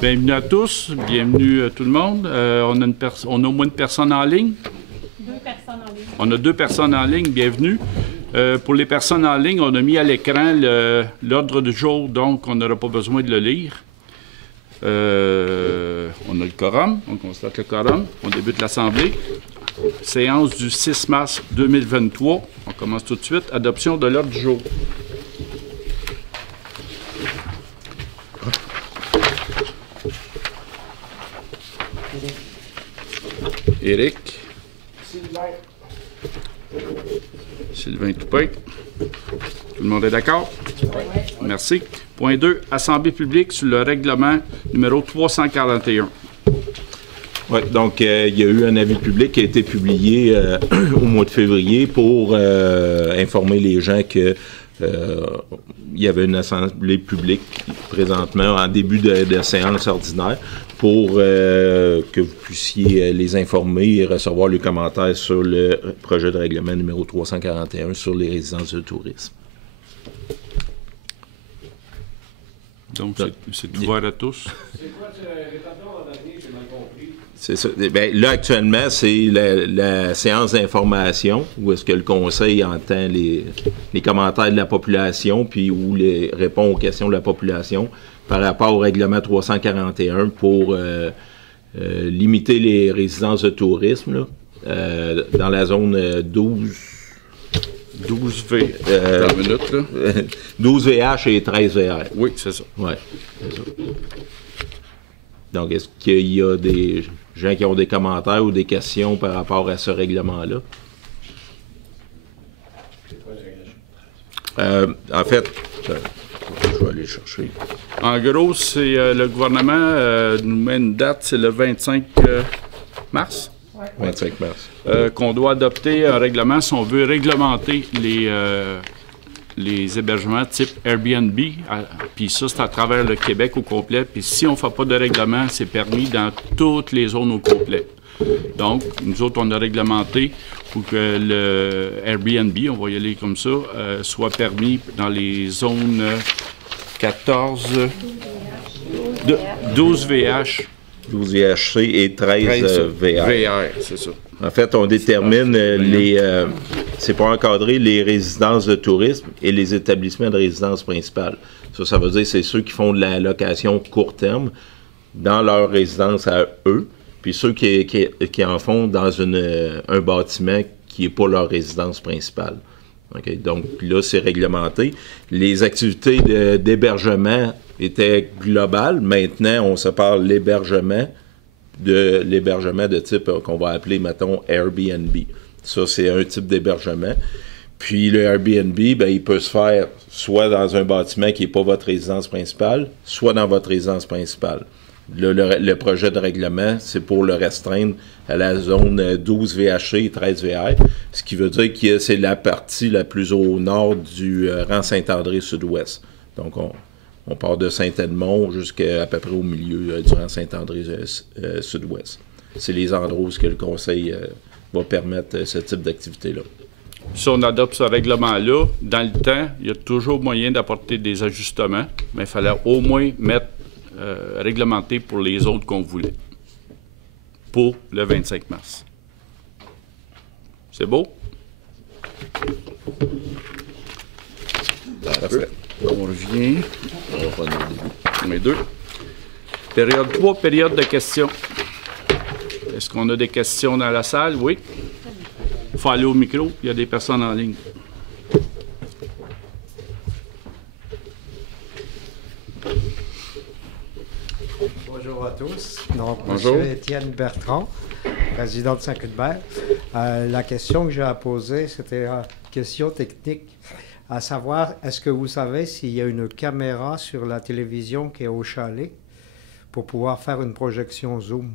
Bienvenue à tous, bienvenue à tout le monde. On a au moins une personne en ligne. 2 personnes en ligne. On a 2 personnes en ligne, bienvenue. Pour les personnes en ligne, on a mis à l'écran l'ordre du jour, donc on n'aura pas besoin de le lire. On a le quorum, on constate le quorum, on débute l'Assemblée. Séance du 6 mars 2023. On commence tout de suite. Adoption de l'ordre du jour. Éric. Sylvain Toupin. Tout le monde est d'accord? Oui. Merci. Point 2. Assemblée publique sur le règlement numéro 341. Oui, donc il y a eu un avis public qui a été publié au mois de février pour informer les gens que il y avait une assemblée publique présentement en début de séance ordinaire pour que vous puissiez les informer et recevoir les commentaires sur le projet de règlement numéro 341 sur les résidences de tourisme. Donc, c'est ouvert à tous. C'est quoi, rétablir en dernier, j'ai mal compris. C'est ça. Bien, là, actuellement, c'est la séance d'information où est-ce que le Conseil entend les commentaires de la population puis où répond aux questions de la population par rapport au règlement 341 pour limiter les résidences de tourisme là, dans la zone 12 minutes, là. 12 VH et 13 VR. Oui, c'est ça. Oui, c'est ça. Donc, est-ce qu'il y a des gens qui ont des commentaires ou des questions par rapport à ce règlement-là? En fait, je vais aller chercher. En gros, c'est le gouvernement nous met une date, c'est le 25 mars. Ouais. 25 mars. Qu'on doit adopter un règlement si on veut réglementer les hébergements type Airbnb. Puis ça, c'est à travers le Québec au complet. Puis si on ne fait pas de règlement, c'est permis dans toutes les zones au complet. Donc, nous autres, on a réglementé pour que le Airbnb, on va y aller comme ça, soit permis dans les zones 12 VH. 12 VHC et 13 VR. VR, c'est ça. En fait, on détermine c'est pour encadrer les résidences de tourisme et les établissements de résidence principale. Ça veut dire que c'est ceux qui font de la location court terme dans leur résidence à eux, puis ceux qui en font dans un bâtiment qui n'est pas leur résidence principale. Okay? Donc là, c'est réglementé. Les activités d'hébergement étaient globales. Maintenant, on se parle de l'hébergement de type qu'on va appeler, mettons, Airbnb. Ça, c'est un type d'hébergement. Puis le Airbnb, bien, il peut se faire soit dans un bâtiment qui n'est pas votre résidence principale, soit dans votre résidence principale. Le projet de règlement, c'est pour le restreindre à la zone 12 VHC et 13 VR, ce qui veut dire que c'est la partie la plus au nord du rang Saint-André sud-ouest. Donc, on part de Saint-Edmond jusqu'à peu près au milieu du rang Saint-André sud-ouest. C'est les endroits où le Conseil va permettre ce type d'activité-là. Si on adopte ce règlement-là, dans le temps, il y a toujours moyen d'apporter des ajustements, mais il fallait au moins mettre réglementé pour les autres qu'on voulait, pour le 25 mars. C'est beau? Parfait. On revient. On est 2. Période 3, période de questions. Est-ce qu'on a des questions dans la salle? Oui. Il faut aller au micro, il y a des personnes en ligne. Bonjour à tous. Donc, Bonjour. M. Étienne Bertrand, président de Saint-Cuthbert. La question que j'ai à poser, c'était une question technique, à savoir, est-ce que vous savez s'il y a une caméra sur la télévision qui est au chalet pour pouvoir faire une projection Zoom?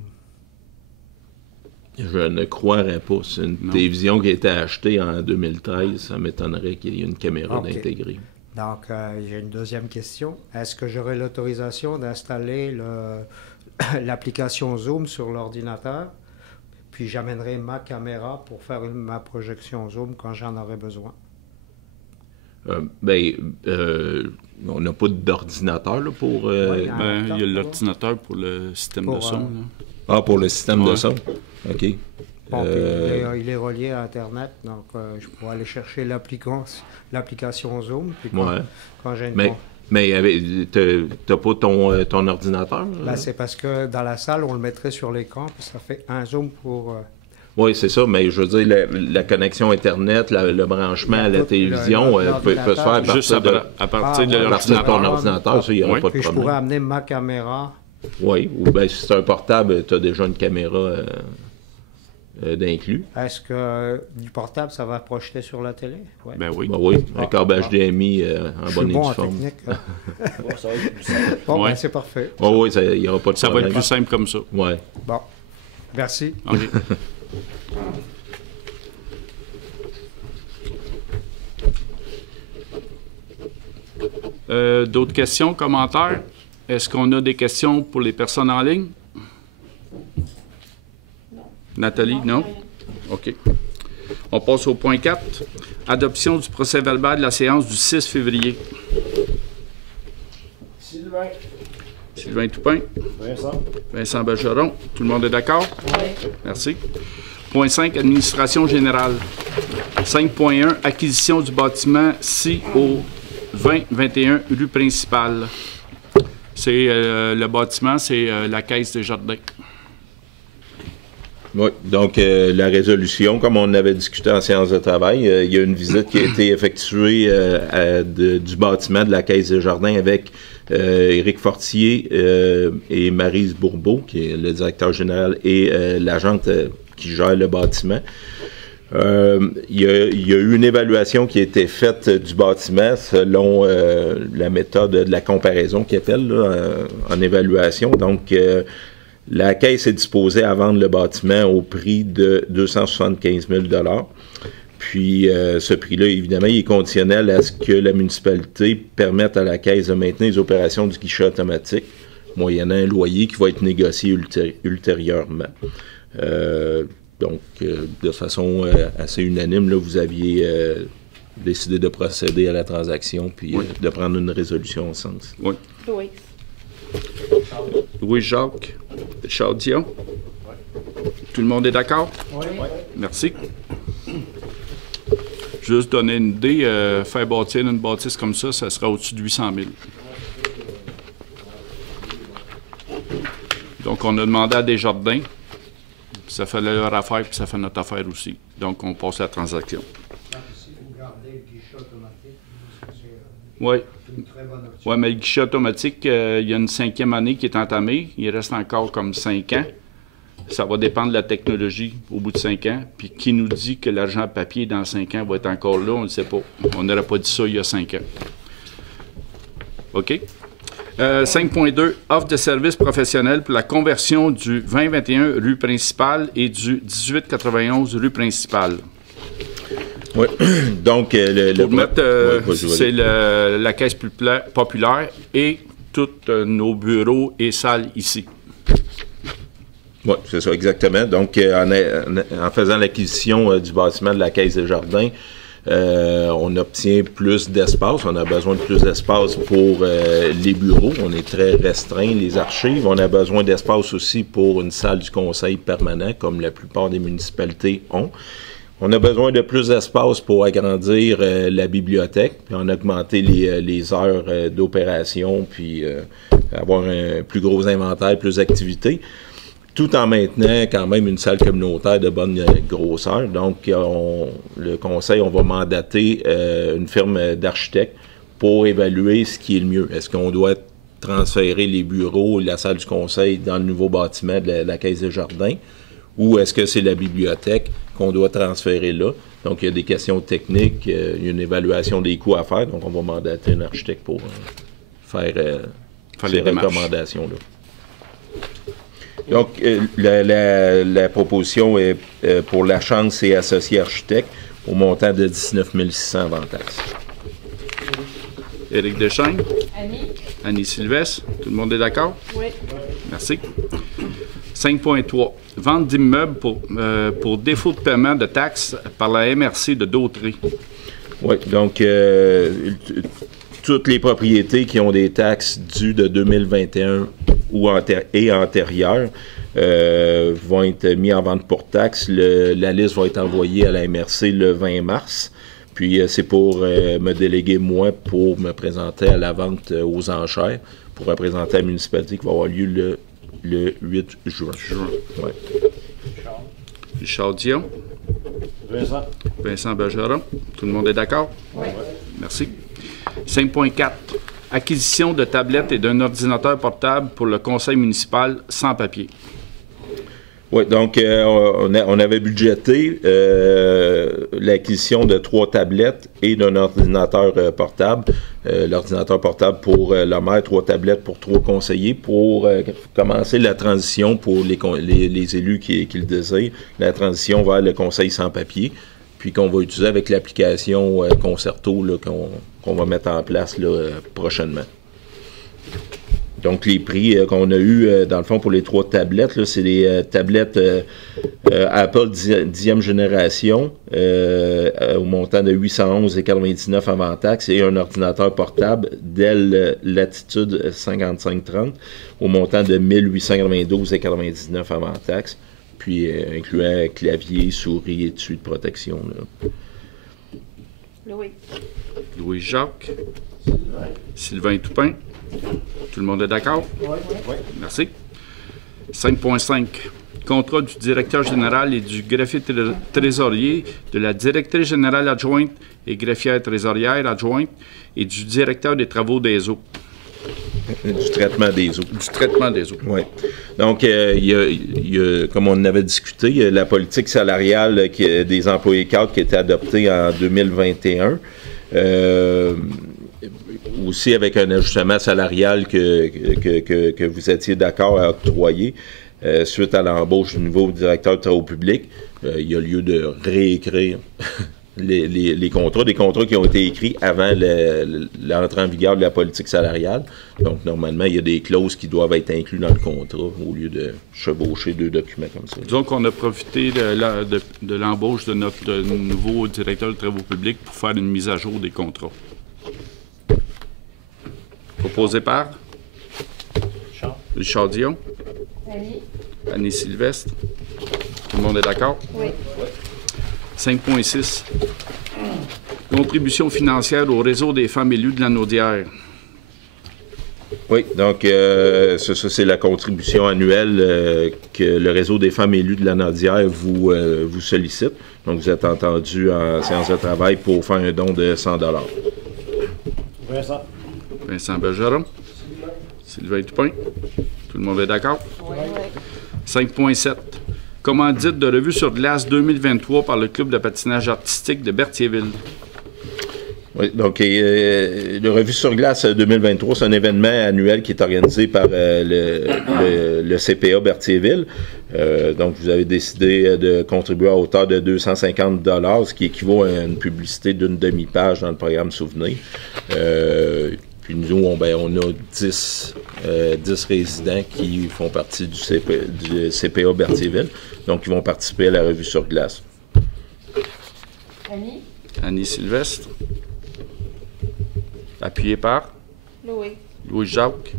Je ne croirais pas. C'est une télévision qui a été achetée en 2013. Ça m'étonnerait qu'il y ait une caméra intégrée. Donc, j'ai une deuxième question. Est-ce que j'aurai l'autorisation d'installer l'application Zoom sur l'ordinateur? Puis j'amènerai ma caméra pour faire ma projection Zoom quand j'en aurai besoin. On n'a pas d'ordinateur là, pour... Il y a l'ordinateur pour le système de son. Là. Pour le système de son? OK. Bon, il est relié à Internet, donc je pourrais aller chercher l'application Zoom. Puis quand j'ai une Mais t'as pas ton ordinateur? Là, c'est parce que dans la salle, on le mettrait sur l'écran, puis ça fait un Zoom pour... Oui, c'est ça, mais je veux dire, la connexion Internet, le branchement à la télévision peut se faire à partir de ton ordinateur, ça, il n'y aura pas de problème. Je pourrais amener ma caméra. Oui, ou bien si c'est un portable, tu as déjà une caméra d'inclus. Est-ce que du portable, ça va projeter sur la télé? Ouais. Ben oui. Ben oui, un câble HDMI en bonne et due forme. Technique. Bon, c'est parfait. Oui, il n'y aura pas de problème. Ça va être plus simple comme ça. Oui. Bon, merci. Okay. D'autres questions, commentaires? Est-ce qu'on a des questions pour les personnes en ligne? Non. Nathalie, non? OK. On passe au point 4. Adoption du procès-verbal de la séance du 6 février. Sylvain Toupin. Vincent Bergeron. Tout le monde est d'accord? Oui. Merci. Point 5, administration générale. 5.1, acquisition du bâtiment ci au 20-21 rue principale. C'est le bâtiment, c'est la Caisse des Jardins. Oui, donc la résolution, comme on avait discuté en séance de travail, il y a une visite qui a été effectuée du bâtiment de la Caisse des Jardins avec Éric Fortier et Maryse Bourbeau, qui est le directeur général, et l'agente qui gère le bâtiment. Il y a eu une évaluation qui a été faite du bâtiment selon la méthode de la comparaison qu'ils appellent en évaluation. Donc, la Caisse est disposée à vendre le bâtiment au prix de 275 000 $. Puis, ce prix-là, évidemment, il est conditionnel à ce que la municipalité permette à la Caisse de maintenir les opérations du guichet automatique, moyennant un loyer qui va être négocié ultérieurement. Donc, de façon assez unanime, là, vous aviez décidé de procéder à la transaction puis de prendre une résolution en sens. Oui. Oui. Louis-Jacques Chaudion. Tout le monde est d'accord? Oui. Merci. Juste donner une idée, faire bâtir une bâtisse comme ça, ça sera au-dessus de 800 000. Donc, on a demandé à Desjardins. Ça fait leur affaire, puis ça fait notre affaire aussi. Donc, on passe à la transaction. Si vous gardez le guichet automatique, Oui. c'est une très bonne option. Oui, mais le guichet automatique, il y a une 5e année qui est entamée. Il reste encore comme 5 ans. Ça va dépendre de la technologie au bout de 5 ans. Puis qui nous dit que l'argent papier dans 5 ans va être encore là, on ne sait pas. On n'aurait pas dit ça il y a 5 ans. OK? 5.2, offre de services professionnels pour la conversion du 2021 rue principale et du 1891 rue principale. Oui, donc c'est la Caisse populaire et tous nos bureaux et salles ici. Oui, c'est ça, exactement. Donc, en faisant l'acquisition du bâtiment de la Caisse des Jardins, on obtient plus d'espace. On a besoin de plus d'espace pour les bureaux. On est très restreint, les archives. On a besoin d'espace aussi pour une salle du conseil permanent, comme la plupart des municipalités ont. On a besoin de plus d'espace pour agrandir la bibliothèque, puis en augmenter les heures d'opération, puis avoir un plus gros inventaire, plus d'activités, tout en maintenant quand même une salle communautaire de bonne grosseur. Donc, le conseil, on va mandater une firme d'architectes pour évaluer ce qui est le mieux. Est-ce qu'on doit transférer les bureaux, la salle du conseil dans le nouveau bâtiment de la Caisse des Jardins, ou est-ce que c'est la bibliothèque qu'on doit transférer là? Donc, il y a des questions techniques, il y a une évaluation des coûts à faire, donc on va mandater un architecte pour faire ces recommandations-là. Donc, la proposition est pour la chance et associé architecte au montant de 19 600 avant taxes. Éric Deschênes. Annie. Annie Sylvestre. Tout le monde est d'accord? Oui. Merci. 5.3. Vente d'immeubles pour défaut de paiement de taxes par la MRC de Dautré. Oui, donc toutes les propriétés qui ont des taxes dues de 2021 et antérieures vont être mis en vente pour taxes. La liste va être envoyée à la MRC le 20 mars. Puis c'est pour me déléguer moi pour me présenter à la vente aux enchères pour représenter la municipalité qui va avoir lieu le 8 juin. Ouais. Richard Dion. Vincent Bergeron. Tout le monde est d'accord? Oui. Merci. 5.4. Acquisition de tablettes et d'un ordinateur portable pour le conseil municipal sans papier. Oui, donc on avait budgété l'acquisition de 3 tablettes et d'un ordinateur portable. L'ordinateur portable pour le maire, 3 tablettes pour 3 conseillers pour commencer la transition pour les élus qui le désirent, la transition vers le conseil sans papier, puis qu'on va utiliser avec l'application Concerto là, qu'on va mettre en place là, prochainement. Donc, les prix qu'on a eus, dans le fond, pour les 3 tablettes, c'est des tablettes Apple 10e génération au montant de 811,99 avant taxe et un ordinateur portable Dell Latitude 5530 au montant de 1892,99 avant taxe, puis incluant clavier, souris et dessus de protection. Là. Louis-Jacques. Sylvain Toupin. Tout le monde est d'accord? Oui. Merci. 5.5. Contrat du directeur général et du greffier trésorier, de la directrice générale adjointe et greffière trésorière adjointe et du directeur des travaux des eaux. Du traitement des eaux. Du traitement des eaux. Oui. Donc, il y a, comme on en avait discuté, la politique salariale des employés cadres qui a été adoptée en 2021. Aussi avec un ajustement salarial que vous étiez d'accord à octroyer suite à l'embauche du nouveau directeur de travaux publics. Il y a lieu de réécrire les contrats, des contrats qui ont été écrits avant l'entrée en vigueur de la politique salariale. Donc, normalement, il y a des clauses qui doivent être incluses dans le contrat au lieu de chevaucher 2 documents comme ça. Disons qu'on a profité de l'embauche de notre nouveau directeur de travaux publics pour faire une mise à jour des contrats. Proposé par Richard Dion. Annie Sylvestre. Tout le monde est d'accord? Oui. 5.6. Contribution financière au réseau des femmes élues de la Naudière. Oui, donc ça c'est la contribution annuelle que le réseau des femmes élues de la Naudière vous sollicite. Donc vous êtes entendu en séance de travail pour faire un don de 100 $. Vincent Bergeron. Sylvain Toupin. Tout le monde est d'accord? Oui. 5.7. Commandite de revue sur glace 2023 par le club de patinage artistique de Berthierville. Oui, donc le Revue sur glace 2023, c'est un événement annuel qui est organisé par le CPA Berthierville. Donc, vous avez décidé de contribuer à hauteur de 250 $, ce qui équivaut à une publicité d'une demi-page dans le programme Souvenir. Puis nous, on a 10 résidents qui font partie du CPA Berthierville, donc ils vont participer à la Revue sur glace. Annie Sylvestre. Appuyé par Louis-Jacques.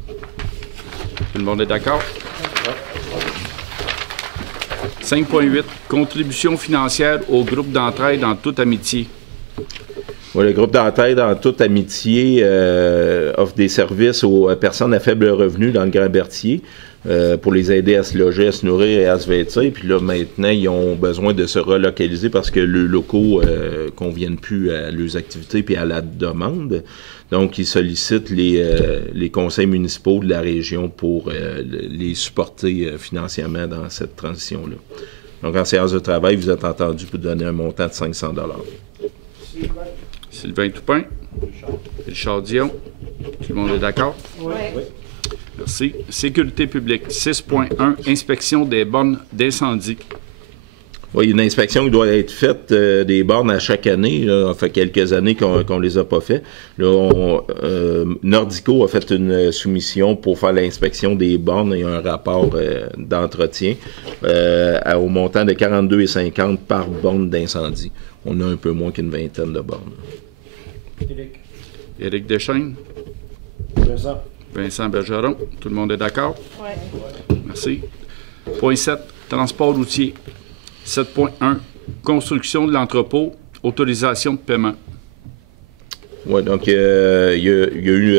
Tout le monde est d'accord? 5.8. Contribution financière au groupe d'entraide en toute amitié. Oui, le groupe d'entraide en toute amitié offre des services aux personnes à faible revenu dans le Grand Berthier pour les aider à se loger, à se nourrir et à se vêtir. Puis là, maintenant, ils ont besoin de se relocaliser parce que les locaux ne conviennent plus à leurs activités et à la demande. Donc, ils sollicitent les conseils municipaux de la région pour les supporter financièrement dans cette transition-là. Donc, en séance de travail, vous êtes entendu pour donner un montant de 500 $. Sylvain Toupin. Richard Dion. Tout le monde est d'accord? Oui. Merci. Sécurité publique. 6.1. Inspection des bornes d'incendie. Oui, il y a une inspection qui doit être faite des bornes à chaque année. Là. Ça fait quelques années qu'on ne les a pas fait. Là, Nordico a fait une soumission pour faire l'inspection des bornes et un rapport d'entretien au montant de 42,50 par borne d'incendie. On a un peu moins qu'une vingtaine de bornes. Éric Deschaines. Vincent Bergeron. Tout le monde est d'accord? Oui. Merci. Point 7, transport routier. 7.1, construction de l'entrepôt, autorisation de paiement. Oui, donc il y a eu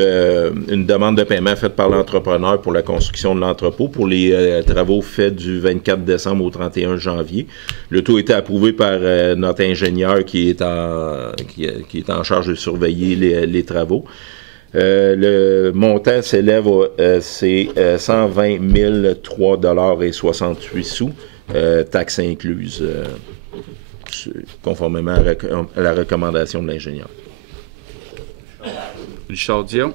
une demande de paiement faite par l'entrepreneur pour la construction de l'entrepôt pour les travaux faits du 24 décembre au 31 janvier. Le tout a été approuvé par notre ingénieur qui est en charge de surveiller les travaux. Le montant s'élève à 120 003,68 sous, taxes incluses, conformément à la recommandation de l'ingénieur. Richard Dion.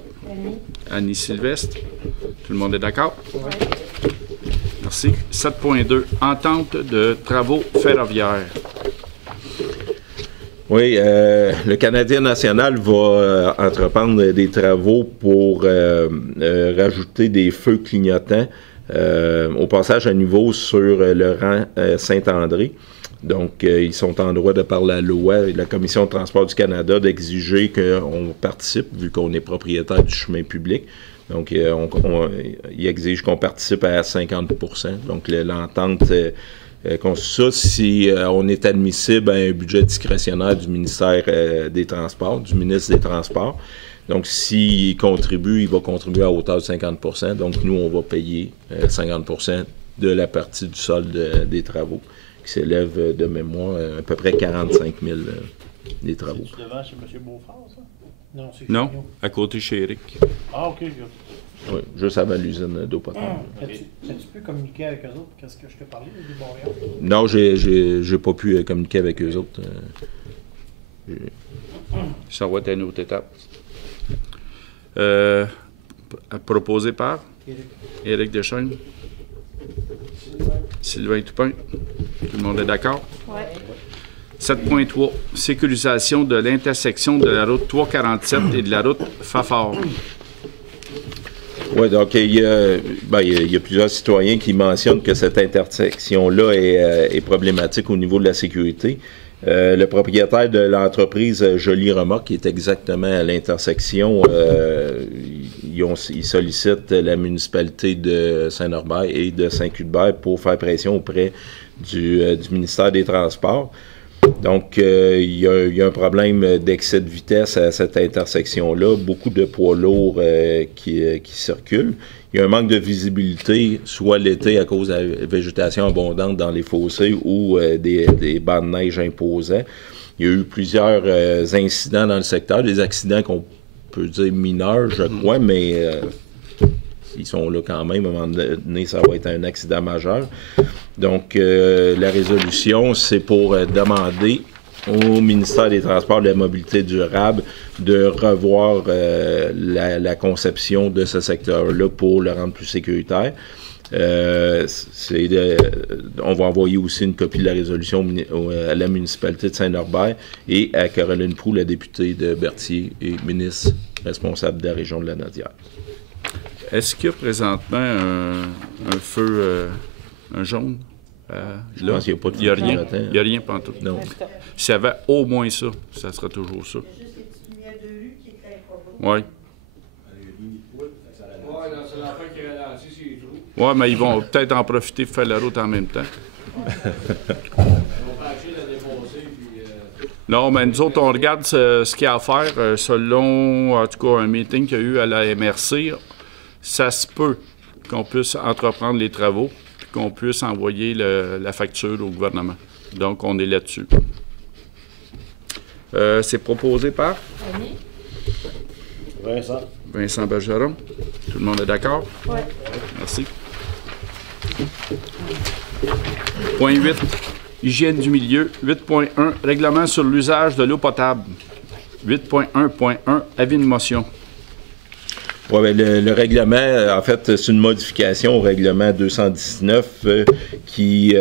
Annie Sylvestre. Tout le monde est d'accord? Oui. Merci. 7.2, entente de travaux ferroviaires. Oui, le Canadien national va entreprendre des travaux pour rajouter des feux clignotants au passage à niveau sur le rang Saint-André. Donc, ils sont en droit, de par la loi et la Commission de transport du Canada, d'exiger qu'on participe, vu qu'on est propriétaire du chemin public. Donc, ils exigent qu'on participe à 50 %. Donc, l'entente constitue ça si on est admissible à un budget discrétionnaire du ministère des Transports, du ministre des Transports. Donc, s'il contribue, il va contribuer à hauteur de 50 %. Donc, nous, on va payer 50 % de la partie du solde des travaux, qui s'élève de mémoire à peu près 45 000 des travaux. C'est devant chez M. Beaufort, ça? Non, c'est Non, à côté chez Éric. Ah, OK. Oui, juste avant l'usine d'eau potable. As-tu pu communiquer avec eux autres? Qu'est-ce que je te parlais du Montréal? Non, j'ai pas pu communiquer avec eux autres. Ça va être une autre étape. Proposé par Éric Deschaines. Sylvain Toupin. Tout le monde est d'accord? Oui. 7.3, sécurisation de l'intersection de la route 347 et de la route Fafard. Oui, donc il y a plusieurs citoyens qui mentionnent que cette intersection-là est problématique au niveau de la sécurité. Le propriétaire de l'entreprise Jolie Remorque, qui est exactement à l'intersection, il sollicite la municipalité de Saint-Norbert et de Saint-Cuthbert pour faire pression auprès du ministère des Transports. Donc, il y a un problème d'excès de vitesse à cette intersection-là, beaucoup de poids lourds qui circulent. Il y a un manque de visibilité, soit l'été à cause de la végétation abondante dans les fossés ou des bancs de neige imposants. Il y a eu plusieurs incidents dans le secteur, des accidents qu'on peut dire mineurs, je crois, mais ils sont là quand même. À un moment donné, ça va être un accident majeur. Donc, la résolution, c'est pour demander au ministère des Transports et de la Mobilité durable de revoir la conception de ce secteur-là pour le rendre plus sécuritaire. On va envoyer aussi une copie de la résolution à la municipalité de Saint-Norbert et à Caroline Proulx, la députée de Berthier et ministre responsable de la région de la Nadière. Est-ce qu'il y a présentement un feu, un jaune? Je pense qu'il n'y a pas de Il n'y a rien. Il n'y a rien pantoute. Non. S'il y avait au moins ça, ça serait toujours ça. Oui. Ouais, dans ce l'enfant qui ralentit, c'est les trous. Oui, mais ils vont peut-être en profiter pour faire la route en même temps. Ils vont patcher la défoncer, puis... Non, mais nous autres, on regarde ce qu'il y a à faire. Selon, en tout cas, un meeting qu'il y a eu à la MRC, ça se peut qu'on puisse entreprendre les travaux puis qu'on puisse envoyer la facture au gouvernement. Donc, on est là-dessus. C'est proposé par Annie? Vincent Bergeron. Tout le monde est d'accord? Oui. Merci. Point 8. Hygiène du milieu. 8.1. Règlement sur l'usage de l'eau potable. 8.1.1. Avis de motion. Oui, le règlement, en fait, c'est une modification au règlement 219 qui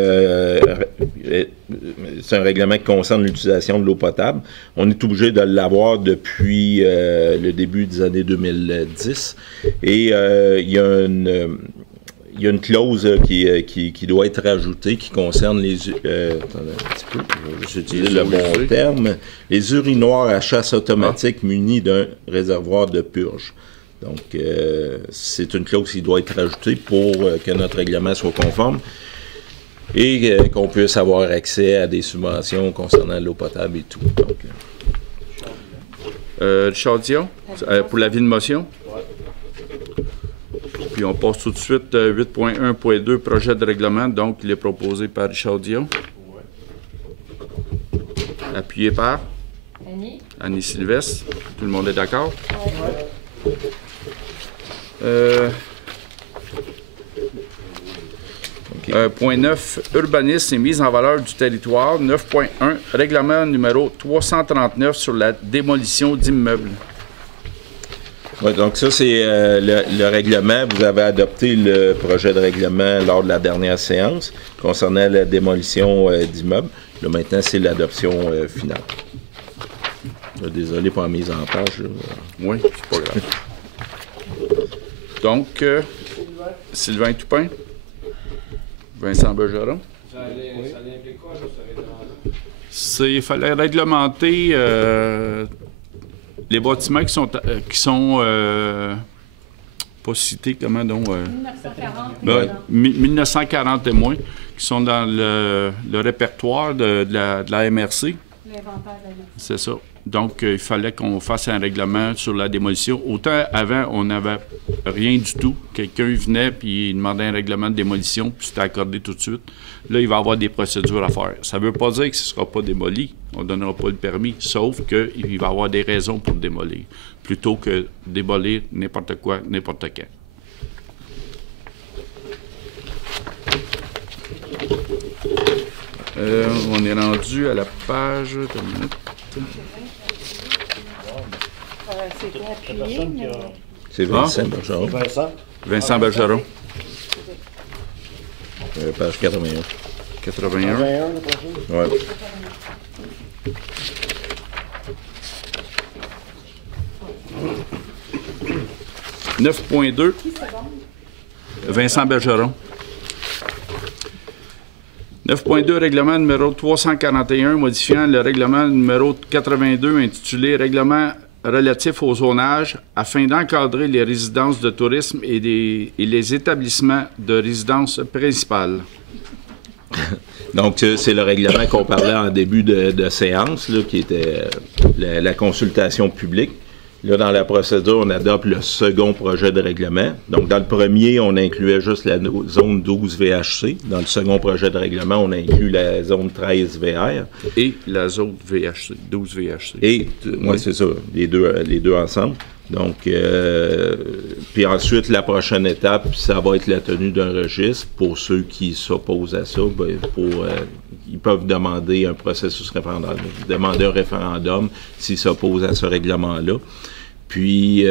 c'est un règlement qui concerne l'utilisation de l'eau potable. On est obligé de l'avoir depuis le début des années 2010. Et il y il y a une clause qui doit être rajoutée qui concerne les... attendez un petit peu, je vais juste utiliser le bon terme. Les urinoirs à chasse automatique munis d'un réservoir de purge. Donc, c'est une clause qui doit être rajoutée pour que notre règlement soit conforme et qu'on puisse avoir accès à des subventions concernant l'eau potable et tout. Donc, Richard Dion, pour l'avis de motion. Puis on passe tout de suite 8.1.2, projet de règlement. Donc, il est proposé par Richard Dion. Appuyé par Annie Sylvestre. Tout le monde est d'accord? Point 9, urbanisme et mise en valeur du territoire. 9.1, règlement numéro 339 sur la démolition d'immeubles. Oui, donc ça, c'est le règlement. Vous avez adopté le projet de règlement lors de la dernière séance concernant la démolition d'immeubles. Là, maintenant, c'est l'adoption finale. Désolé pour la mise en page. Là. Oui, c'est pas grave. Donc, Sylvain Toupin, Vincent Bergeron. Ça implique quoi, ce règlement-là? Il fallait réglementer les bâtiments qui sont pas cités, comment donc? 1940. 1940 et moins, qui sont dans le répertoire de la MRC. L'inventaire de la C'est ça. Donc, il fallait qu'on fasse un règlement sur la démolition. Autant avant, on n'avait rien du tout. Quelqu'un venait puis il demandait un règlement de démolition, puis c'était accordé tout de suite. Là, il va y avoir des procédures à faire. Ça ne veut pas dire que ce ne sera pas démoli. On ne donnera pas le permis, sauf qu'il va y avoir des raisons pour démolir, plutôt que démolir n'importe quoi, n'importe quand. On est rendu à la page... C'est appuyé, mais... C'est Vincent Bergeron. Vincent Bergeron. Page 81. 81. Ouais. « 9.2. Vincent Bergeron. 9.2, règlement numéro 341, modifiant le règlement numéro 82 intitulé « Règlement relatif au zonage afin d'encadrer les résidences de tourisme et les établissements de résidence principale. » Donc, c'est le règlement qu'on parlait en début de séance, là, qui était la consultation publique. Là, dans la procédure, on adopte le second projet de règlement. Donc, dans le premier, on incluait juste la zone 12 VHC. Dans le second projet de règlement, on inclut la zone 13 VR. Et la zone VHC, 12 VHC. Et, oui, c'est ça, les deux ensemble. Donc, puis ensuite, la prochaine étape, ça va être la tenue d'un registre. Pour ceux qui s'opposent à ça, ben, ils peuvent demander un processus référendaire, demander un référendum s'ils s'opposent à ce règlement-là. Puis,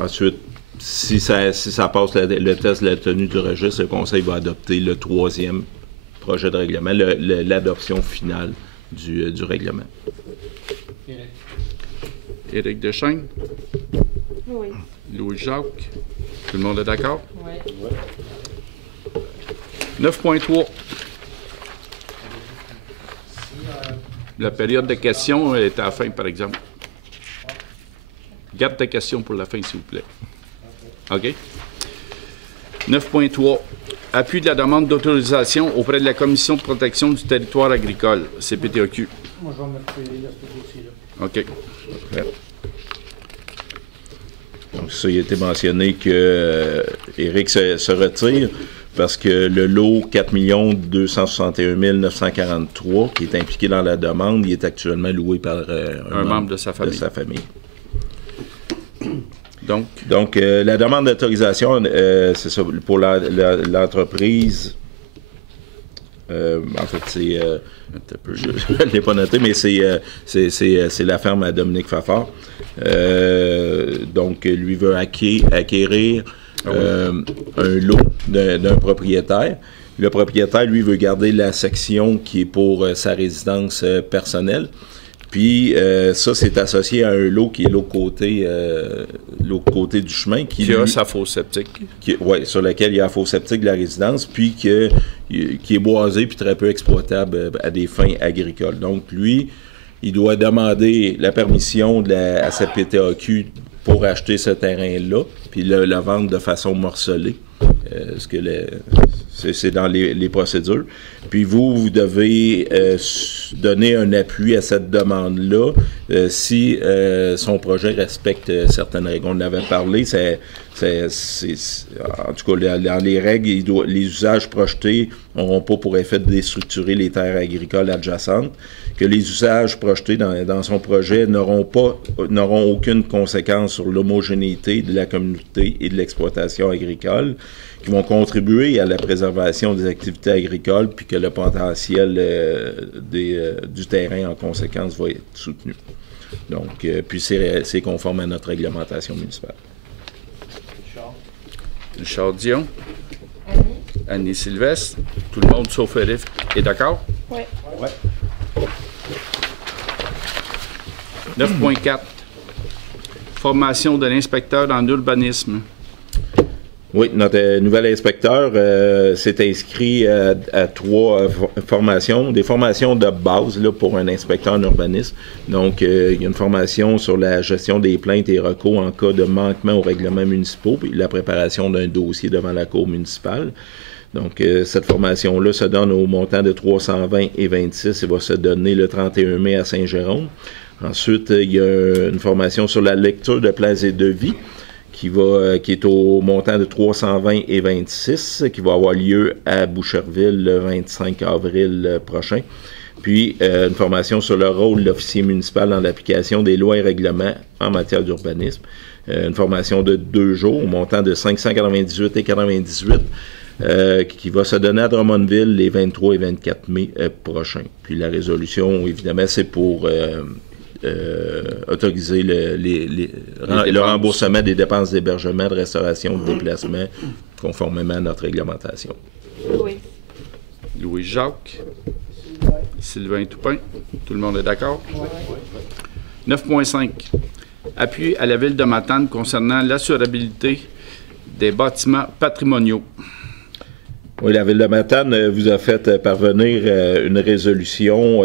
ensuite, si ça passe le test de la tenue du registre, le Conseil va adopter le troisième projet de règlement, l'adoption finale du règlement. Éric Deschênes? Oui. Louis-Jacques? Tout le monde est d'accord? Oui. 9.3. La période de questions est à la fin, par exemple. Garde ta question pour la fin, s'il vous plaît. OK? 9.3. Appui de la demande d'autorisation auprès de la Commission de protection du territoire agricole, CPTAQ. Moi, je vais m'appuyer à ce dossier-là. OK. Donc, ça, il a été mentionné que Éric se retire parce que le lot 4 261 943 qui est impliqué dans la demande, il est actuellement loué par un membre de sa famille. Donc, la demande d'autorisation, c'est ça, pour l'entreprise. En fait, c'est... je ne l'ai pas noté, mais c'est la ferme à Dominique Fafard. Donc, lui veut acquérir un lot d'un propriétaire. Le propriétaire, lui, veut garder la section qui est pour sa résidence personnelle. Puis ça, c'est associé à un lot qui est l'autre côté du chemin. Qui a sa fosse septique. Oui, sur laquelle il y a la fosse septique de la résidence, puis qui est boisé puis très peu exploitable à des fins agricoles. Donc, lui, il doit demander la permission à cette PTAQ pour acheter ce terrain-là, puis le vendre de façon morcelée. C'est dans les procédures. Puis vous devez donner un appui à cette demande-là si son projet respecte certaines règles. On en avait parlé, en tout cas, dans les règles, les usages projetés n'auront pas pour effet de déstructurer les terres agricoles adjacentes, que les usages projetés dans son projet n'auront aucune conséquence sur l'homogénéité de la communauté et de l'exploitation agricole, qui vont contribuer à la préservation des activités agricoles, puis que le potentiel du terrain, en conséquence, va être soutenu. Donc, puis c'est conforme à notre réglementation municipale. Richard Dion. Annie? Annie Sylvestre. Tout le monde sauf Eric est d'accord? Oui. Ouais. 9.4. Formation de l'inspecteur en urbanisme. Oui, notre nouvel inspecteur s'est inscrit à 3 formations, des formations de base là, pour un inspecteur en urbanisme. Donc, il y a une formation sur la gestion des plaintes et recours en cas de manquement aux règlements municipaux, puis la préparation d'un dossier devant la cour municipale. Donc, cette formation-là se donne au montant de 320 et 26 et va se donner le 31 mai à Saint-Jérôme. Ensuite, il y a une formation sur la lecture de plans et devis qui est au montant de 320 et 26, qui va avoir lieu à Boucherville le 25 avril prochain. Puis, une formation sur le rôle de l'officier municipal dans l'application des lois et règlements en matière d'urbanisme. Une formation de 2 jours au montant de 598 et 98, qui va se donner à Drummondville les 23 et 24 mai prochains. Puis la résolution, évidemment, c'est pour autoriser le remboursement des dépenses d'hébergement, de restauration, de déplacement, conformément à notre réglementation. Louis. Louis-Jacques. Sylvain Toupin. Tout le monde est d'accord? 9.5. Appui à la Ville de Matane concernant l'assurabilité des bâtiments patrimoniaux. Oui, la Ville de Matane vous a fait parvenir une résolution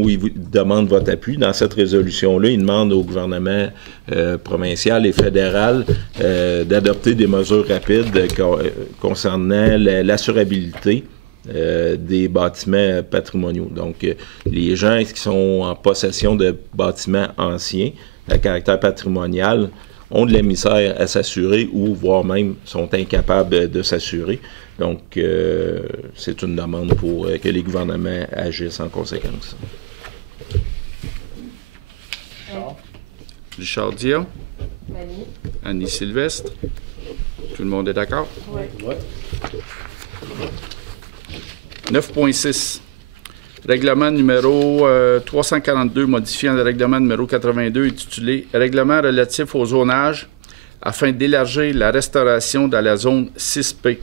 où il vous demande votre appui. Dans cette résolution-là, il demande au gouvernement provincial et fédéral d'adopter des mesures rapides concernant l'assurabilité des bâtiments patrimoniaux. Donc, les gens qui sont en possession de bâtiments anciens à caractère patrimonial ont de la misère à s'assurer ou voire même sont incapables de s'assurer. Donc, c'est une demande pour que les gouvernements agissent en conséquence. Richard Dion. Annie? Annie Sylvestre. Tout le monde est d'accord? Oui. Ouais. 9.6. Règlement numéro 342 modifiant le règlement numéro 82 intitulé « Règlement relatif au zonage afin d'élargir la restauration dans la zone 6P ».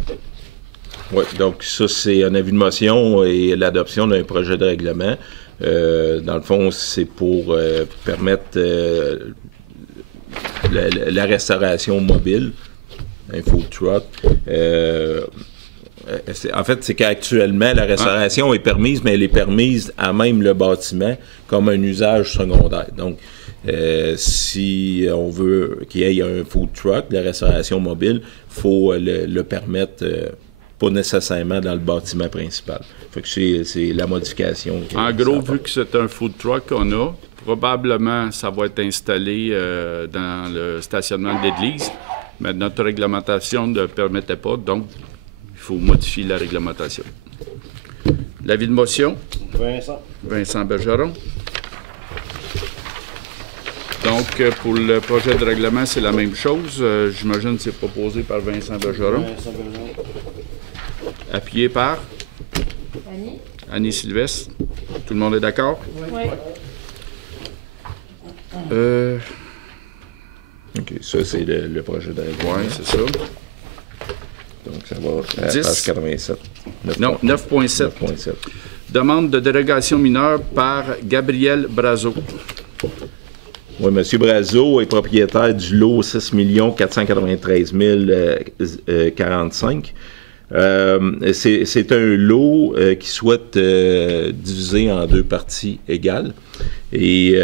Oui, donc ça, c'est un avis de motion et l'adoption d'un projet de règlement. Dans le fond, c'est pour permettre la restauration mobile, un food truck. En fait, c'est qu'actuellement, la restauration est permise, mais elle est permise à même le bâtiment comme un usage secondaire. Donc, si on veut qu'il y ait un food truck, la restauration mobile, il faut le permettre, pas nécessairement dans le bâtiment principal. Fait que c'est la modification. En gros, vu que c'est un food truck qu'on a, probablement ça va être installé dans le stationnement de l'église, mais notre réglementation ne le permettait pas, donc il faut modifier la réglementation. L'avis de motion? Vincent Bergeron. Donc, pour le projet de règlement, c'est la même chose. J'imagine que c'est proposé par Vincent Bergeron. Appuyé par? Annie? Annie Sylvestre. Tout le monde est d'accord? Oui. OK, ça, c'est le projet de règlement. Oui, c'est ça. Donc, ça va à 10. page 87. Non, 9.7. 9.7. Demande de dérogation mineure par Gabriel Brazo. Oui, M. Brazo est propriétaire du lot 6 493 045. C'est un lot qui souhaite diviser en 2 parties égales. Et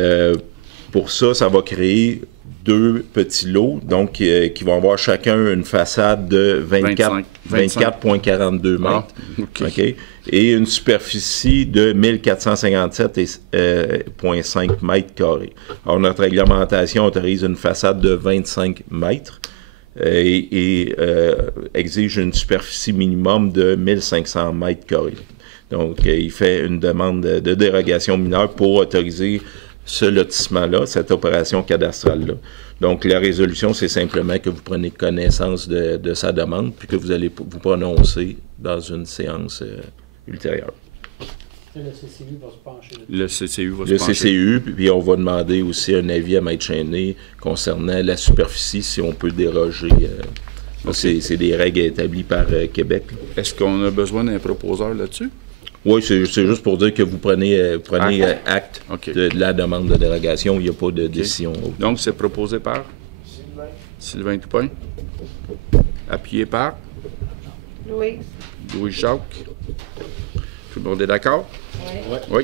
pour ça, ça va créer 2 petits lots, donc qui vont avoir chacun une façade de 24,42 mètres. OK. Et une superficie de 1457,5 mètres carrés. Alors, notre réglementation autorise une façade de 25 mètres et exige une superficie minimum de 1500 mètres carrés. Donc, il fait une demande de dérogation mineure pour autoriser ce lotissement-là, cette opération cadastrale-là. Donc, la résolution, c'est simplement que vous prenez connaissance de sa demande, puis que vous allez vous prononcer dans une séance ultérieure. Le CCU va se pencher là-dessus. Le CCU va se Le pencher. CCU, puis on va demander aussi un avis à Maître Chéné concernant la superficie, si on peut déroger. C'est des règles établies par Québec. Est-ce qu'on a besoin d'un proposeur là-dessus? Oui, c'est juste pour dire que vous prenez acte OK. de la demande de dérogation. Il n'y a pas de décision. Donc, c'est proposé par Sylvain Toupin. Appuyé par Louise. Louis-Jacques. Tout le monde est d'accord? Oui. Oui.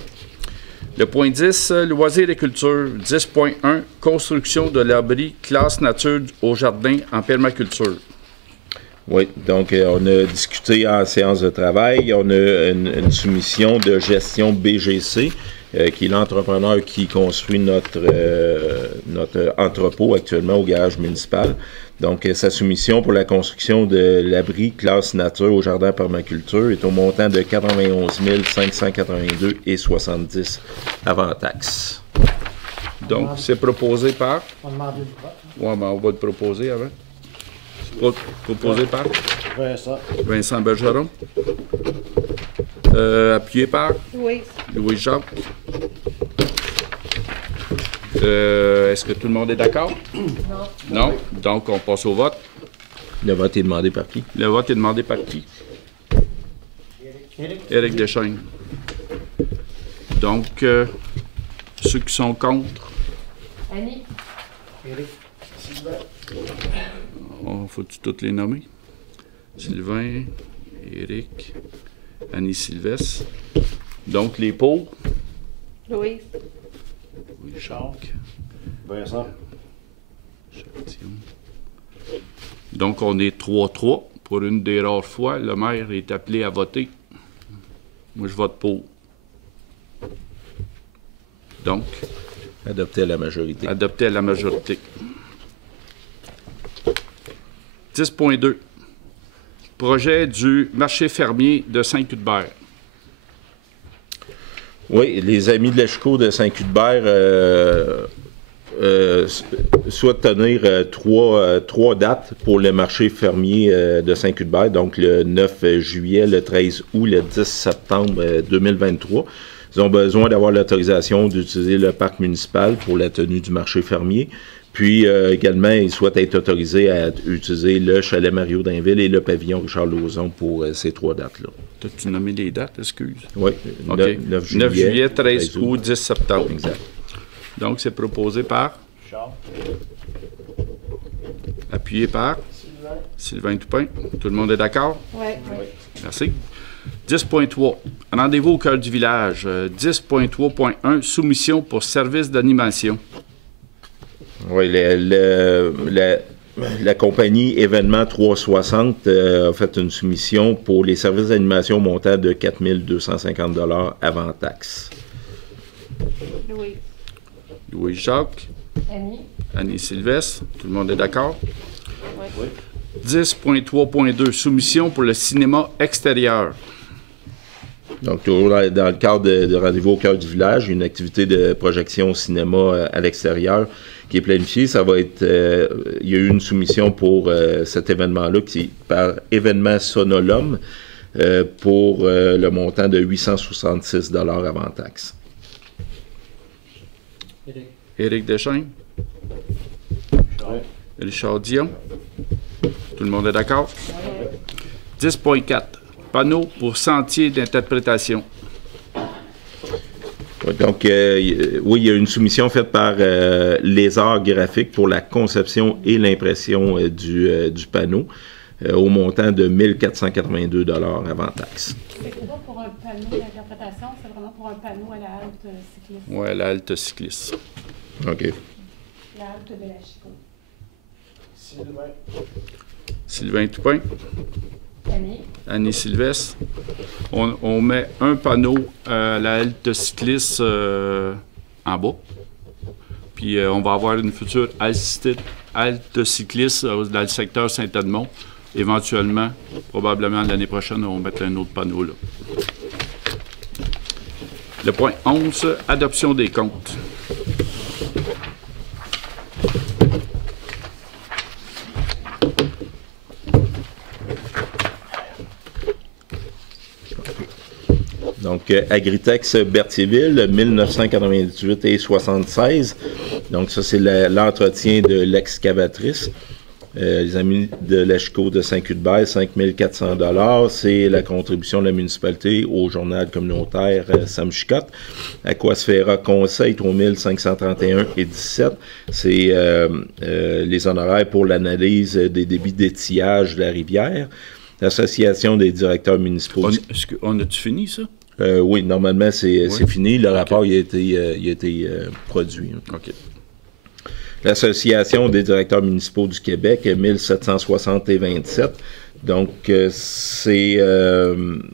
Le point 10, loisirs et culture. 10.1, construction de l'abri classe nature au jardin en permaculture. Oui, donc on a discuté en séance de travail. On a une soumission de gestion BGC, qui est l'entrepreneur qui construit notre entrepôt actuellement au garage municipal. Donc, sa soumission pour la construction de l'abri classe nature au jardin permaculture est au montant de 91 582,70 avant taxe. Donc, c'est proposé par... On va demander le vote. Oui, mais on va le proposer avant. C'est proposé par Vincent. Vincent Bergeron. Appuyé par Louise. Louis-Jacques. Est-ce que tout le monde est d'accord? Non. Non? Donc, on passe au vote. Le vote est demandé par qui? Le vote est demandé par qui? Éric. Éric Deschaines. Donc, ceux qui sont contre, Annie. Éric. faut-tu toutes les nommer? Sylvain, Éric, Annie Sylvestre. Donc, les pour? Louise. Oui, Jacques. Vincent. Donc, on est 3-3. Pour une des rares fois, le maire est appelé à voter. Moi, je vote pour. Donc, Adopté à la majorité. adopté à la majorité. 10.2. Projet du marché fermier de Saint-Cuthbert. Oui, les amis de l'ECHCO de Saint-Cuthbert souhaitent tenir trois dates pour le marché fermier de Saint-Cuthbert, donc le 9 juillet, le 13 août, le 10 septembre 2023. Ils ont besoin d'avoir l'autorisation d'utiliser le parc municipal pour la tenue du marché fermier. Puis également, ils souhaitent être autorisés à utiliser le chalet Mario d'Inville et le pavillon Richard Lauzon pour ces 3 dates-là. T'as-tu nommé les dates, excuse? Oui, OK. 9 juillet, 13 août, 10 septembre. Exact. Donc, c'est proposé par, Charles. appuyé par Sylvain Toupin. Tout le monde est d'accord? Oui. Merci. 10.3. Rendez-vous au cœur du village. 10.3.1. Soumission pour service d'animation. Oui, la compagnie Événement 360 a fait une soumission pour les services d'animation au montant de 4 250 $ avant taxe. Louise. Louis-Jacques. Annie. Annie Sylvestre. Tout le monde est d'accord? Oui. 10.3.2. Soumission pour le cinéma extérieur. Donc, toujours dans le cadre de rendez-vous au cœur du village, une activité de projection au cinéma à l'extérieur qui est planifiée. Ça va être, il y a eu une soumission pour cet événement-là qui est par événement Sonolome pour le montant de 866 $ avant taxe. Éric. Éric Deschaines. Charles. Richard Dion. Tout le monde est d'accord? 10.4. Panneau pour sentier d'interprétation. Ouais, donc, oui, il y a une soumission faite par Lézard Graphique pour la conception et l'impression du panneau au montant de 1 482 $ avant taxe. C'est pas pour un panneau d'interprétation, c'est vraiment pour un panneau à la halte cycliste. Oui, la halte cycliste. OK. La halte de la Chico. Sylvain Toupin, Annie. Annie Sylvestre. On met un panneau à la halte cycliste en bas. Puis on va avoir une future halte cycliste dans le secteur Saint-Edmond. Éventuellement, probablement l'année prochaine, on va mettre un autre panneau là. Le point 11, adoption des comptes. Donc, Agritex Berthierville, 1998 et 76. Donc, ça, c'est l'entretien de l'excavatrice. Les amis de l'ECHCO de Saint-Cuthbert, 5 400 $. C'est la contribution de la municipalité au journal communautaire Sam Chicotte. Aquasphera Conseil, 3 531 et 17. C'est les honoraires pour l'analyse des débits d'étiage de la rivière. L'Association des directeurs municipaux. On a-tu fini, ça? Oui, normalement, c'est fini. Le rapport Okay. il a été produit. OK. L'Association des directeurs municipaux du Québec, 1760 et 27. Donc, c'est...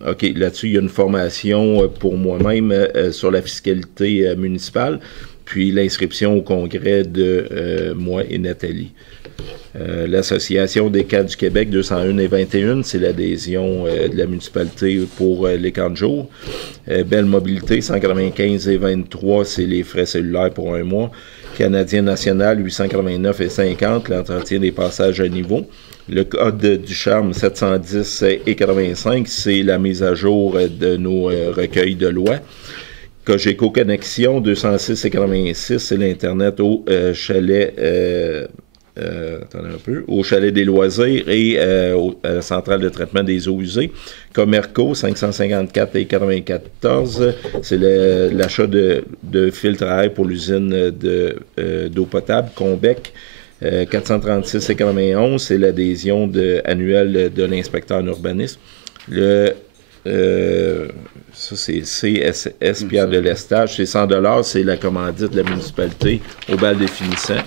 OK, là-dessus, il y a une formation pour moi-même sur la fiscalité municipale, puis l'inscription au congrès de moi et Nathalie. L'Association des cadres du Québec, 201 et 21, c'est l'adhésion de la municipalité pour les camps de jour. Belle Mobilité, 195 et 23, c'est les frais cellulaires pour un mois. Canadien National, 889 et 50, l'entretien des passages à niveau. Le Code du Charme, 710 et 85, c'est la mise à jour de nos recueils de lois. Cogeco Connexion, 206 et 86, c'est l'Internet au chalet... attendez un peu, au chalet des loisirs et à la centrale de traitement des eaux usées. Comerco, 554 et 94, c'est l'achat de filtres à air pour l'usine d'eau potable. Combec, 436 et 91, c'est l'adhésion annuelle de l'inspecteur en urbanisme. Ça, c'est CSS Pierre de Lestage, c'est 100 $, c'est la commandite de la municipalité au bal des finissants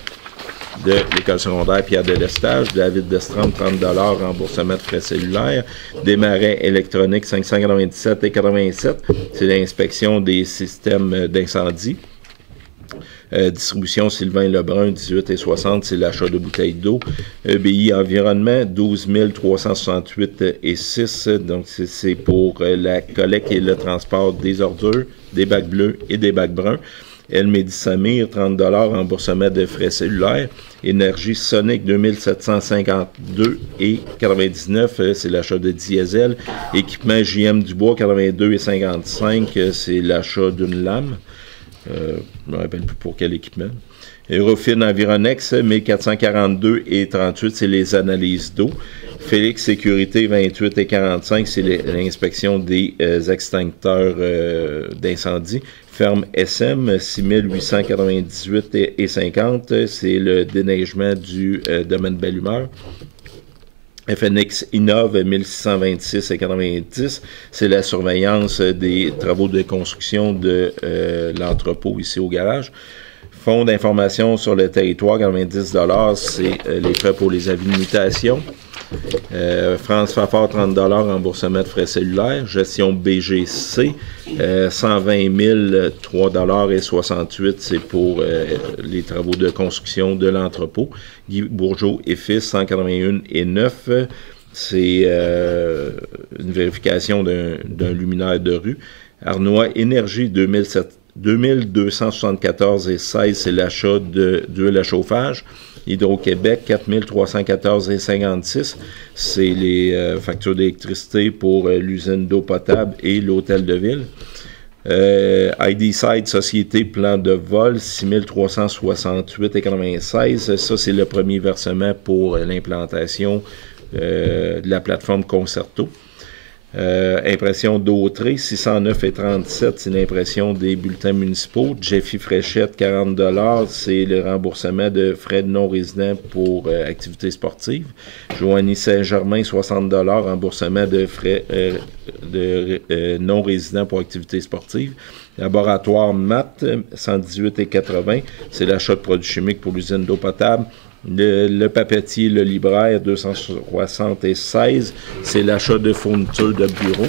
de l'école secondaire Pierre de Lestage. David Destram, 30 $, remboursement de frais cellulaires. Desmarais électroniques, 597 et 87, c'est l'inspection des systèmes d'incendie. Distribution Sylvain Lebrun, 18 et 60, c'est l'achat de bouteilles d'eau. EBI Environnement, 12 368 et 6, donc c'est pour la collecte et le transport des ordures, des bacs bleus et des bacs bruns. El Médicamir, 30 $, remboursement de frais cellulaires. Énergie Sonic, 2752 et 99, c'est l'achat de diesel. Équipement JM Dubois, 82 et 55, c'est l'achat d'une lame. Je ne me rappelle plus pour quel équipement. Eurofin Environex, 1442 et 38, c'est les analyses d'eau. Félix Sécurité, 28 et 45, c'est l'inspection des extincteurs d'incendie. Ferme SM, 6898 et 50, c'est le déneigement du domaine Belle-Humeur. FNX Innove, 1626 et 90, c'est la surveillance des travaux de construction de l'entrepôt ici au garage. Fonds d'information sur le territoire, 90 $, c'est les frais pour les avis de mutation. France Fafard, 30 $, remboursement de frais cellulaires. Gestion BGC, 120 000, 3 $ et 68, c'est pour les travaux de construction de l'entrepôt. Guy Bourgeot et Fils, 181 et 9, c'est une vérification d'un luminaire de rue. Arnois Énergie, 2274 et 16, c'est l'achat d'huile à chauffage. Hydro-Québec, 4314 et 56, c'est les factures d'électricité pour l'usine d'eau potable et l'hôtel de ville. ID-Side, Société Plan de vol, 6368 et 96, ça c'est le premier versement pour l'implantation de la plateforme Concerto. Impression d'Autré, 609,37 c'est l'impression des bulletins municipaux. Jeffy Fréchette, 40 $, c'est le remboursement de frais de non-résidents pour activités sportives. Joanie Saint-Germain, 60 $, remboursement de frais de non-résidents pour activités sportives. Laboratoire Matt, 118,80 c'est l'achat de produits chimiques pour l'usine d'eau potable. Le papetier, le libraire, 276, c'est l'achat de fournitures de bureau.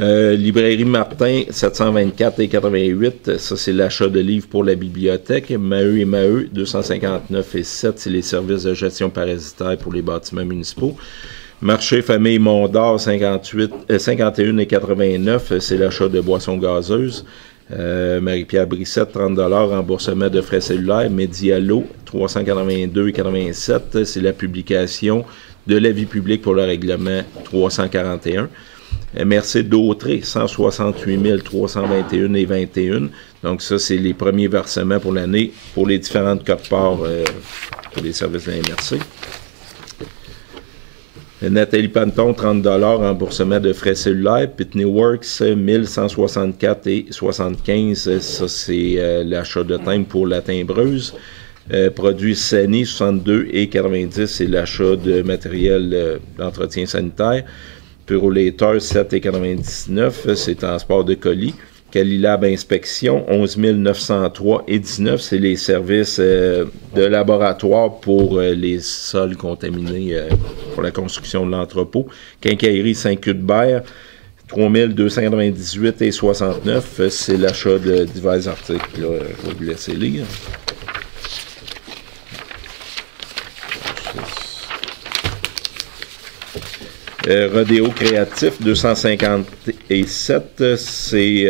Librairie Martin, 724,88 ça c'est l'achat de livres pour la bibliothèque. Maheu et Maheu, 259,7 c'est les services de gestion parasitaire pour les bâtiments municipaux. Marché Famille Mondor, 51,89 c'est l'achat de boissons gazeuses. Marie-Pierre Brissette, 30 $, remboursement de frais cellulaires. Medialo, 382,87 c'est la publication de l'avis public pour le règlement 341. MRC d'Autré, 168 321,21 donc ça, c'est les premiers versements pour l'année pour les différentes cotes-parts pour les services de la MRC. Nathalie Panton, 30 $, remboursement de frais cellulaires. Pitney Works, 1164,75 ça, c'est l'achat de timbre pour la timbreuse. Produits Sani, 62,90 c'est l'achat de matériel d'entretien sanitaire. Purolator, 7,99 c'est transport de colis. Calilab Inspection, 11 903,19 c'est les services de laboratoire pour les sols contaminés pour la construction de l'entrepôt. Quincaillerie Saint-Cuthbert, 3 298,69 c'est l'achat de divers articles. Là, je vais vous laisser lire. Rodéo Créatif, 257, c'est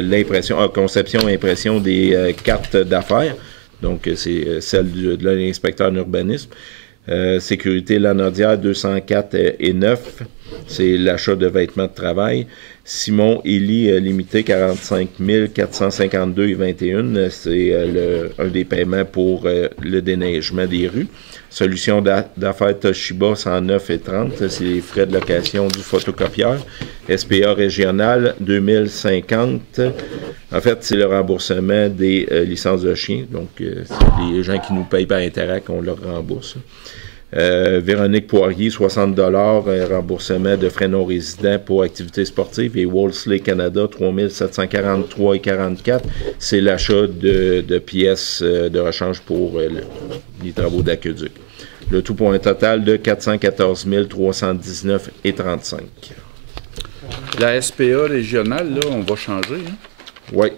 l'impression, conception et impression des cartes d'affaires. Donc, c'est celle de l'inspecteur en urbanisme. Sécurité Lanaudière, 204,9, c'est l'achat de vêtements de travail. Simon Élie Limité, 45 452,21, c'est un des paiements pour le déneigement des rues. Solution d'affaires Toshiba, 109,30, c'est les frais de location du photocopieur. SPA régional, 2050. En fait, c'est le remboursement des licences de chiens. Donc, c'est les gens qui nous payent par Interac, on leur rembourse. Véronique Poirier, 60 $, remboursement de frais non résidents pour activités sportives. Et Wolseley Canada, 3 743,44 c'est l'achat de pièces de rechange pour les travaux d'aqueduc. Le tout pour un total de 414 319,35 La SPA régionale, là, on va changer. Hein? Oui,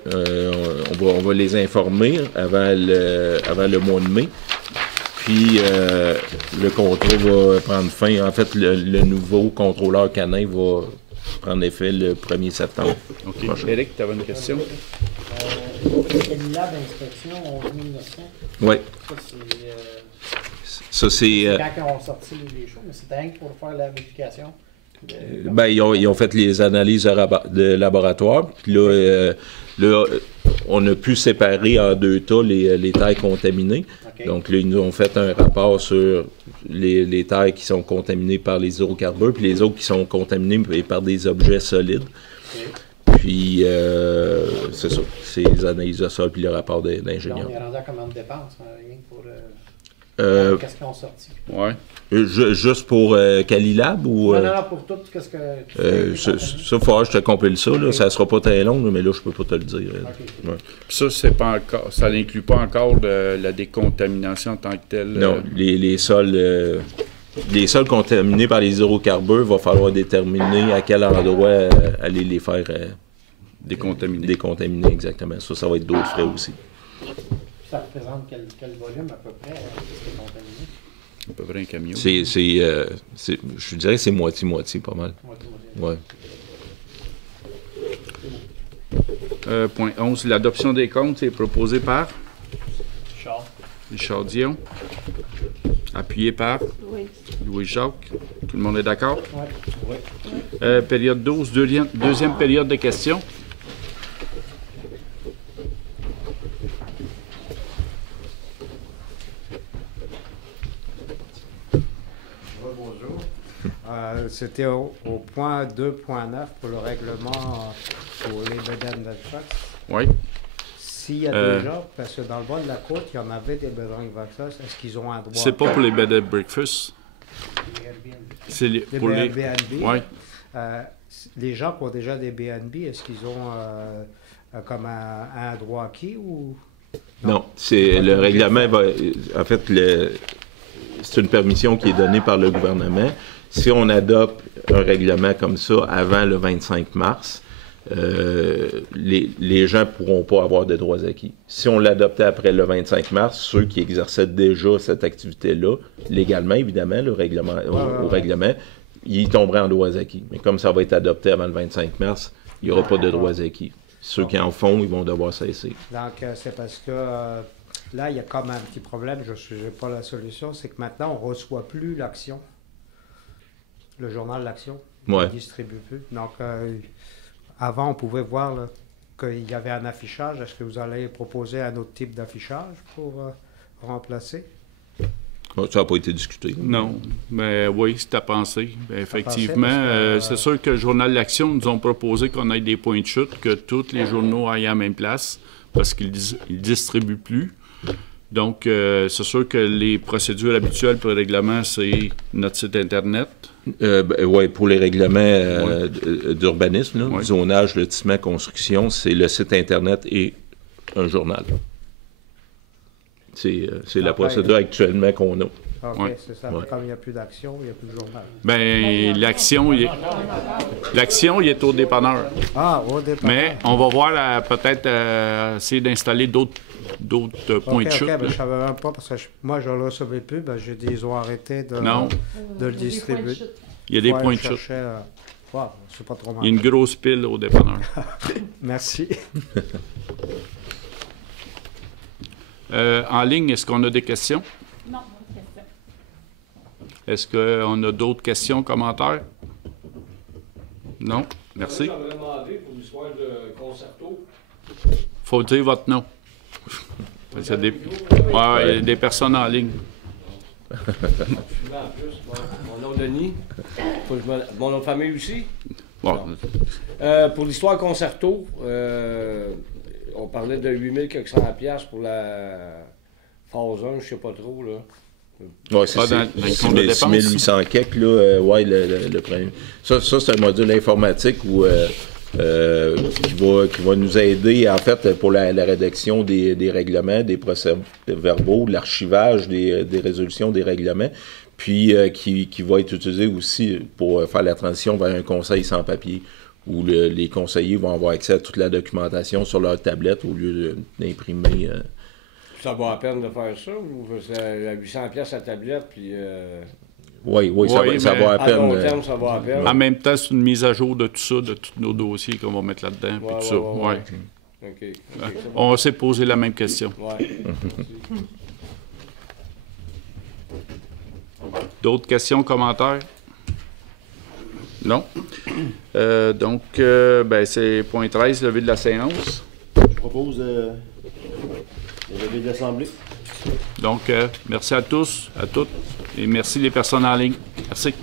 on va les informer avant le mois de mai. Puis, le contrôle va prendre fin. En fait, le nouveau contrôleur canin va prendre effet le 1er septembre. OK. Éric, tu avais une question? Calilab Inspection, 11 900. Oui. Ça, c'est quand ils ont sorti les choses, mais c'est dingue pour faire la vérification. Ben, ils ont fait les analyses de laboratoire. Puis là, on a pu séparer en deux tas les terres contaminées. Okay. Donc là, ils nous ont fait un rapport sur les terres qui sont contaminées par les hydrocarbures, puis les autres qui sont contaminées par des objets solides. Okay. Puis, c'est ça. C'est les analyses de sol, puis le rapport d'ingénieur. On est rendu à combien de dépenses, rien pour... qu'est-ce qu'ils ont sorti? Oui. Juste pour Calilab ou... Non, pour tout, qu'est-ce que... ça, il faudra que je te compile ça, là. Ça sera pas très long, là, mais là, je peux pas te le dire. Okay. Ouais. Ça, c'est pas encore, ça n'inclut pas encore la décontamination en tant que telle? Non, les sols contaminés par les hydrocarbures, il va falloir déterminer à quel endroit aller les faire décontaminer. Décontaminer, exactement. Ça va être d'autres frais aussi. Ça représente quel volume à peu près c'est contaminé? À peu près un camion. Je dirais que c'est moitié-moitié, pas mal. Moitié. Ouais. Point 11. L'adoption des comptes est proposée par Richard Dion. Appuyé par Louis-Jacques. Tout le monde est d'accord? Oui. Période 12, deuxième période de questions. Bonjour. C'était au point 2.9 pour le règlement pour les bed and breakfast. Oui. S'il y a des gens, parce que dans le bas de la côte, il y en avait des bed and breakfast, est-ce qu'ils ont un droit? C'est pas pour les bed and breakfast. C'est pour les... B&B. Oui. Les gens qui ont déjà des B&B, est-ce qu'ils ont comme un droit acquis ou... Non, c'est le règlement va... En fait, c'est une permission qui est donnée par le gouvernement. Si on adopte un règlement comme ça avant le 25 mars, les gens ne pourront pas avoir de droits acquis. Si on l'adoptait après le 25 mars, ceux qui exerçaient déjà cette activité-là, légalement, évidemment, au règlement, ils tomberaient en droits acquis. Mais comme ça va être adopté avant le 25 mars, il n'y aura pas de droits acquis. Ceux qui en font, ils vont devoir cesser. Donc, c'est parce que là, il y a comme un petit problème, je n'ai pas la solution, c'est que maintenant, on ne reçoit plus l'Action, le journal L'Action. On ne distribue plus. Donc, avant, on pouvait voir qu'il y avait un affichage. Est-ce que vous allez proposer un autre type d'affichage pour remplacer? Ça n'a pas été discuté. Non, mais oui, c'est à penser. Ben, effectivement, c'est sûr que le journal L'Action nous ont proposé qu'on ait des points de chute, que tous les journaux aillent à la même place, parce qu'ils ne distribuent plus. Donc, c'est sûr que les procédures habituelles pour le règlement, c'est notre site Internet. Oui, pour les règlements d'urbanisme, zonage, lotissement, construction, c'est le site Internet et un journal. C'est la procédure actuellement qu'on a. OK, c'est ça. Comme il n'y a plus d'action, il n'y a plus de journal. Bien, l'action, il est au dépanneur. Ah, au dépanneur. Mais on va voir peut-être essayer d'installer d'autres points de chute. OK, je ne savais même pas, parce que moi, je ne le recevais plus. J'ai dit ils ont arrêté de le distribuer. Il y a des points de chute. C'est pas trop mal. Il y a une grosse pile au dépanneur. Merci. En ligne, est-ce qu'on a des questions? Non, pas de questions. Est-ce qu'on a d'autres questions, commentaires? Non? Merci. J'aimerais demander pour l'histoire de Concerto. Faut dire votre nom. Il y a des personnes en ligne. En plus, mon nom Denis. Mon nom de famille aussi. Bon. Pour l'histoire Concerto, on parlait de 8400$ pour la phase 1, je sais pas trop, là. Oui, c'est 6800 kek, là. Le premier. Ça c'est un module informatique qui va nous aider, en fait, pour la rédaction des règlements, des procès-verbaux, l'archivage des résolutions des règlements, puis qui va être utilisé aussi pour faire la transition vers un conseil sans papier, où les conseillers vont avoir accès à toute la documentation sur leur tablette au lieu d'imprimer. Ça vaut la peine de faire ça, ou c'est à 800$ la tablette, puis... Oui, ça vaut la peine. À long terme, ça vaut la peine. En même temps, c'est une mise à jour de tout ça, de tous nos dossiers qu'on va mettre là-dedans, puis tout ça. Ouais. Okay, On s'est posé la même question. Ouais. D'autres questions, commentaires? Non? Donc, c'est point 13, levé de la séance. Je propose de lever de l'Assemblée. Donc, merci à tous, à toutes, et merci les personnes en ligne. Merci.